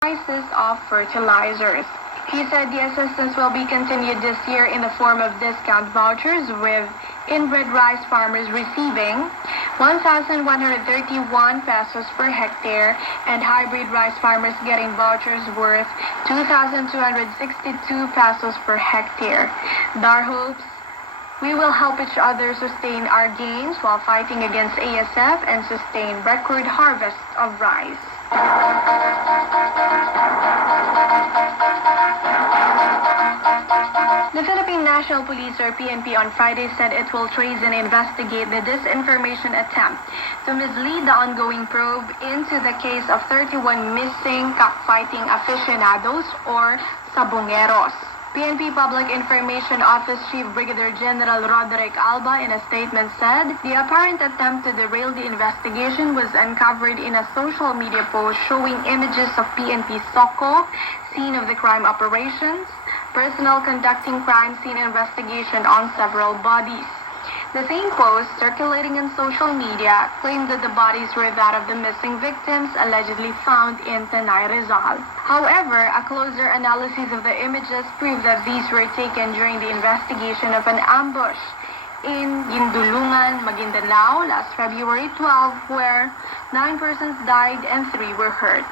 prices of fertilizers. He said the assistance will be continued this year in the form of discount vouchers, with inbred rice farmers receiving 1,131 pesos per hectare and hybrid rice farmers getting vouchers worth 2,262 pesos per hectare. Dar hopes we will help each other sustain our gains while fighting against ASF and sustain record harvests of rice. The Philippine National Police or PNP on Friday said it will trace and investigate the disinformation attempt to mislead the ongoing probe into the case of 31 missing cockfighting aficionados or sabongeros. PNP Public Information Office Chief Brigadier General Roderick Alba in a statement said the apparent attempt to derail the investigation was uncovered in a social media post showing images of PNP SOCO, scene of the crime operations, personnel conducting crime scene investigation on several bodies. The same post, circulating on social media, claimed that the bodies were that of the missing victims allegedly found in Tanay, Rizal. However, a closer analysis of the images proved that these were taken during the investigation of an ambush in Gindulungan, Maguindanao last February 12, where 9 persons died and 3 were hurt.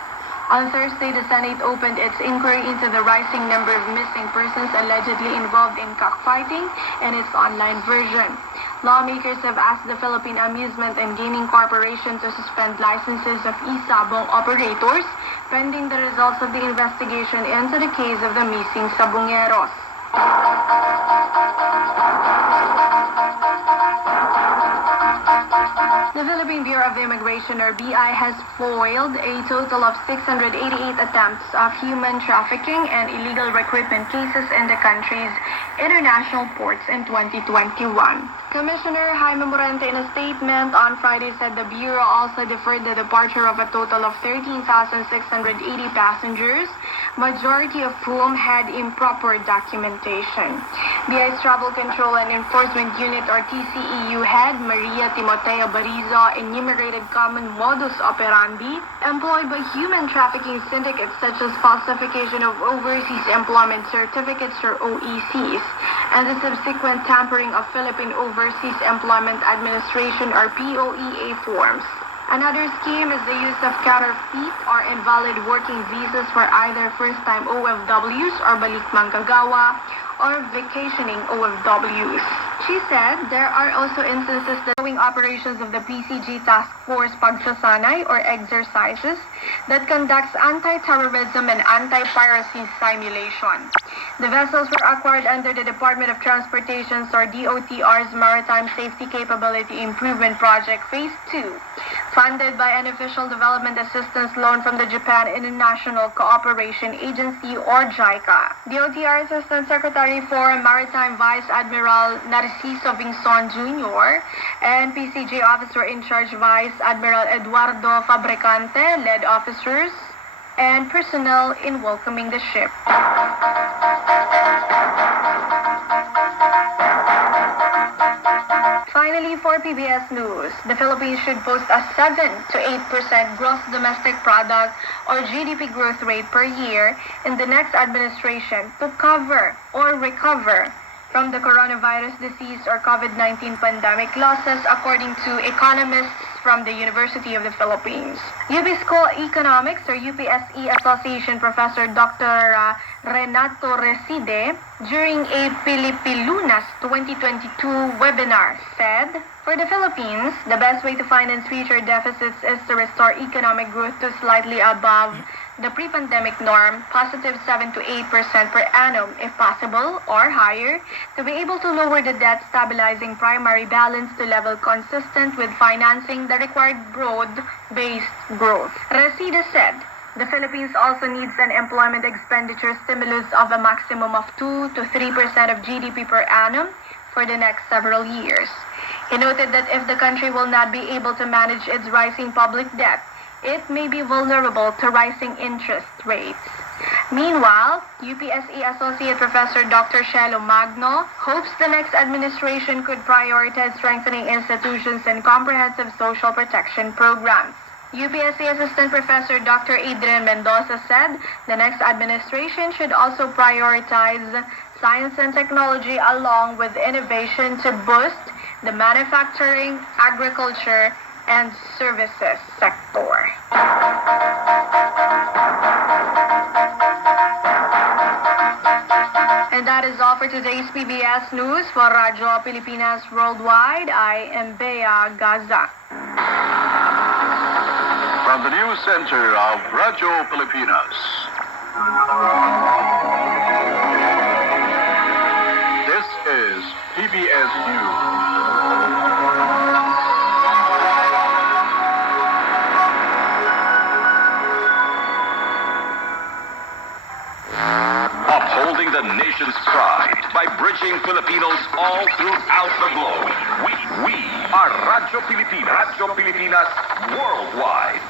On Thursday, the Senate opened its inquiry into the rising number of missing persons allegedly involved in cockfighting and its online version. Lawmakers have asked the Philippine Amusement and Gaming Corporation to suspend licenses of e-sabong operators pending the results of the investigation into the case of the missing sabongeros. The Philippine Bureau of Immigration or BI has foiled a total of 688 attempts of human trafficking and illegal recruitment cases in the country's international ports in 2021. Commissioner Jaime Morente in a statement on Friday said the Bureau also deferred the departure of a total of 13,680 passengers, majority of whom had improper documentation. BI's Travel Control and Enforcement Unit or TCEU head Maria Timotea Barizo enumerated common modus operandi employed by human trafficking syndicates such as falsification of overseas employment certificates or OECs and the subsequent tampering of Philippine Overseas Employment Administration or POEA forms. Another scheme is the use of counterfeit or invalid working visas for either first-time OFWs or balik manggagawa or vacationing OFWs. She said there are also instances that showing operations of the PCG Task Force Pagsasanay or exercises that conducts anti-terrorism and anti-piracy simulation. The vessels were acquired under the Department of Transportation's or DOTR's Maritime Safety Capability Improvement Project Phase 2, funded by an Official Development Assistance Loan from the Japan International Cooperation Agency or JICA. DOTR Assistant Secretary for Maritime Vice Admiral Narciso Vingson Jr. and PCJ Officer in Charge Vice Admiral Eduardo Fabricante led officers and personnel in welcoming the ship. Finally, for PBS News, the Philippines should post a 7 to 8% gross domestic product or GDP growth rate per year in the next administration to cover or recover from the coronavirus disease or COVID-19 pandemic losses, according to economists from the University of the Philippines. UP School Economics or UPSE Association Professor Dr. Renato Reside, during a Pilipinas 2022 webinar, said, for the Philippines, the best way to finance future deficits is to restore economic growth to slightly above the pre-pandemic norm, positive 7 to 8% per annum if possible, or higher, to be able to lower the debt, stabilizing primary balance to level consistent with financing the required broad-based growth. Resida said, the Philippines also needs an employment expenditure stimulus of a maximum of 2 to 3% of GDP per annum for the next several years. He noted that if the country will not be able to manage its rising public debt, it may be vulnerable to rising interest rates. Meanwhile, UPSE Associate Professor Dr. Shelo Magno hopes the next administration could prioritize strengthening institutions and comprehensive social protection programs. UPSC Assistant Professor Dr. Adrian Mendoza said the next administration should also prioritize science and technology along with innovation to boost the manufacturing, agriculture, and services sector. And that is all for today's PBS News. For Radyo Pilipinas Worldwide, I am Bea Gaza. From the news center of Radyo Pilipinas, this is PBS News. Upholding the nation's pride by bridging Filipinos all throughout the globe. We are Radyo Pilipinas. Radyo Pilipinas Worldwide.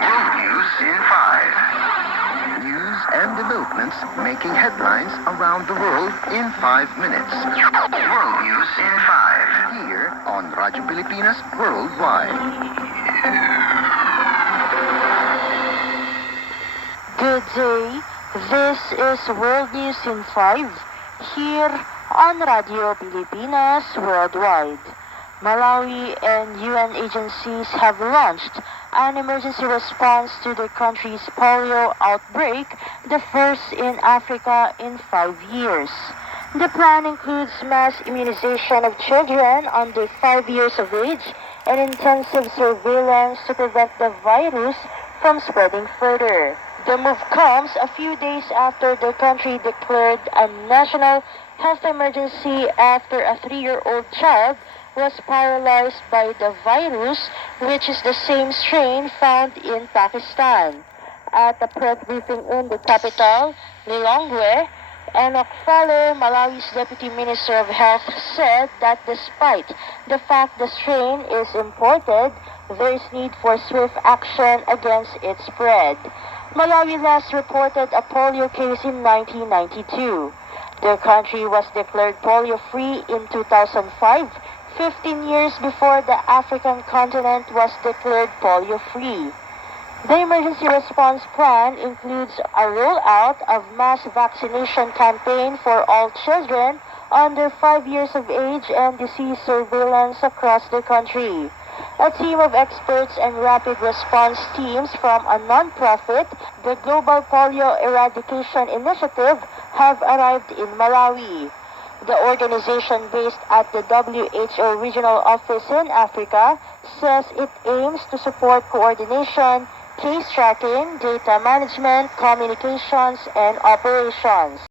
World News in 5. News and developments making headlines around the world in 5 minutes. World News in 5. Here on Radyo Pilipinas Worldwide. Good day. This is World News in 5 here on Radio Pilipinas Worldwide. Malawi and UN agencies have launched an emergency response to the country's polio outbreak, the first in Africa in 5 years. The plan includes mass immunization of children under 5 years of age and intensive surveillance to prevent the virus from spreading further. The move comes a few days after the country declared a national health emergency after a 3-year-old child was paralyzed by the virus, which is the same strain found in Pakistan. At a press briefing in the capital, Lilongwe, Enoch Faller, Malawi's Deputy Minister of Health, said that despite the fact the strain is imported, there is need for swift action against its spread. Malawi last reported a polio case in 1992. Their country was declared polio-free in 2005, 15 years before the African continent was declared polio-free. The emergency response plan includes a rollout of mass vaccination campaign for all children under 5 years of age and disease surveillance across the country. A team of experts and rapid response teams from a non-profit, the Global Polio Eradication Initiative, have arrived in Malawi. The organization based at the WHO Regional Office in Africa says it aims to support coordination, case tracking, data management, communications, and operations.